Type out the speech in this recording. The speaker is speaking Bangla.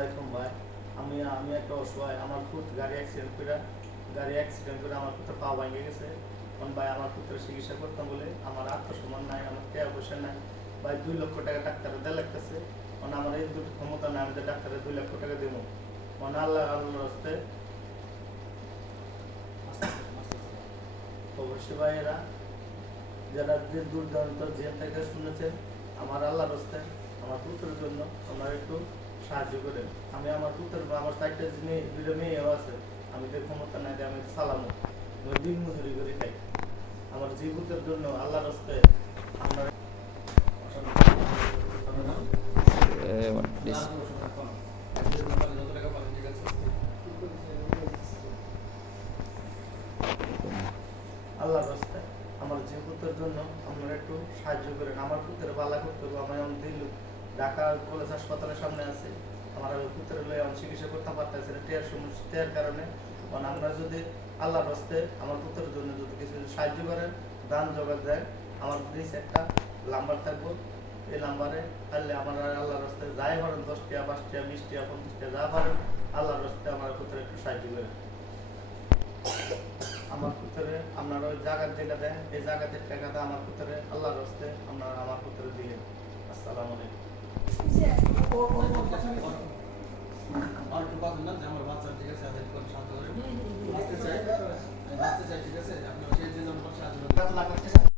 আলাইকুম ভাই। আমি আমি একটা অসহায়, আমার খুব গাড়ি অ্যাক্সিডেন্ট করে, গাড়ি অ্যাক্সিডেন্ট করে আমার ফুটে পা ভাঙে গেছে। তখন ভাই আমার পুত্র চিকিৎসা করতাম বলে আমার আত্মসম্মান নাই, আমার টাকা পয়সা নাই। ভাই দুই লক্ষ টাকা ডাক্তার দেয় লাগতেছে। মানে আমার এই দুটো ক্ষমতা নাই, আমি ডাক্তারে দুই লক্ষ টাকা দেবো। মানে আল্লাহ, আল্লাহর হস্তে অবশ্যই ভাই এরা, যারা যে দূর দূরান্ত জেল থেকে শুনেছেন আমার আল্লাহর হস্তে, আমার পুত্রের জন্য আমার একটু সাহায্য করেন আমি আমার পুত্রের আমার চারটে মেয়ে দুটো মেয়েও আছে, আমি তো ক্ষমতা নাই আমি সালামো আমি দিন মজুরি করে খাই। আমার জীবিতের জন্য আল্লাহ রাস্তে আপনার আল্লাহর আমার যে পুত্রের জন্য আপনারা একটু সাহায্য করেন। আমার পুত্রের বালা করতে হবে, আমার দিল ঢাকা কলেজ হাসপাতালের সামনে আছে। আমার ওই পুত্রের লয়ে আমি চিকিৎসা করতে পারতেছি না টেয়ার সমস্যা টেয়ার কারণে। মানে আমরা যদি আল্লাহর রাস্তায় আমার পুত্রের জন্য যদি কিছু সাহায্য করেন, দান জোগাড় দেন, আমার প্লিজ একটা নাম্বার থাকব। এই নাম্বারে তাহলে আমার আল্লাহর রাস্তায় যাই পারেন দশ টাকা পাঁচ টাকা যা পারেন, আল্লাহর রাস্তায় আমার পুত্রের একটু সাহায্য করেন। আমার পুত্রে আপনারা ওই জায়গার যেটা দেন, এই জায়গাতে টাকাটা আমার পুত্রে আল্লাহর রাস্তে আপনারা আমার পুত্রে দিলেন। আসসালামু আলাইকুম। ঠিক আছে আপনার সেই যে জন সাহায্য করতে